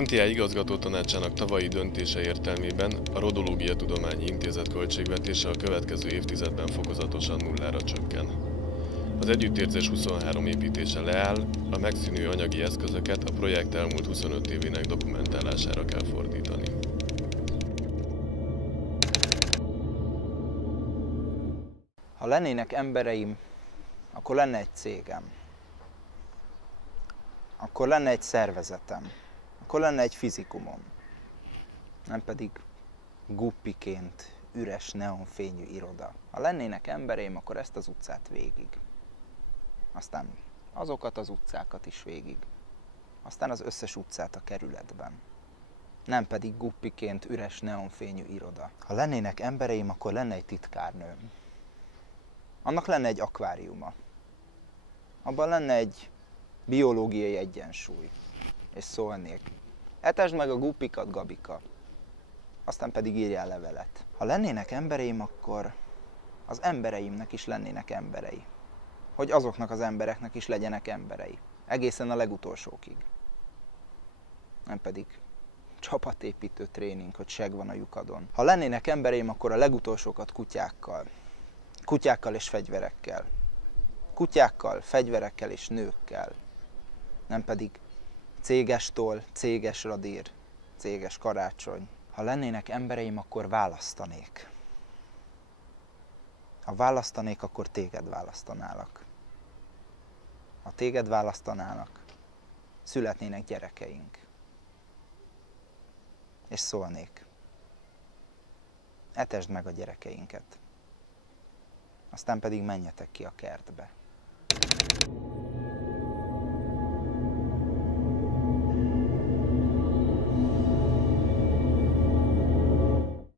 MTA igazgatótanácsának tavalyi döntése értelmében a Rodológia Tudományi Intézet költségvetése a következő évtizedben fokozatosan nullára csökken. Az együttérzés 23 építése leáll, a megszűnő anyagi eszközöket a projekt elmúlt 25 évének dokumentálására kell fordítani. Ha lennének embereim, akkor lenne egy cégem. Akkor lenne egy szervezetem. Akkor lenne egy fizikumom. Nem pedig guppiként üres neonfényű iroda. Ha lennének embereim, akkor ezt az utcát végig. Aztán azokat az utcákat is végig. Aztán az összes utcát a kerületben. Nem pedig guppiként üres neonfényű iroda. Ha lennének embereim, akkor lenne egy titkárnőm. Annak lenne egy akváriuma. Abban lenne egy biológiai egyensúly. És szólnék: etesd meg a guppikat, Gabika. Aztán pedig írjál levelet. Ha lennének embereim, akkor az embereimnek is lennének emberei. Hogy azoknak az embereknek is legyenek emberei. Egészen a legutolsókig. Nem pedig csapatépítő tréning, hogy seg van a lyukadon. Ha lennének embereim, akkor a legutolsókat kutyákkal. Kutyákkal és fegyverekkel. Kutyákkal, fegyverekkel és nőkkel. Nem pedig cégestól, céges radír, céges karácsony. Ha lennének embereim, akkor választanék. Ha választanék, akkor téged választanálak. Ha téged választanának, születnének gyerekeink. És szólnék: etesd meg a gyerekeinket. Aztán pedig menjetek ki a kertbe.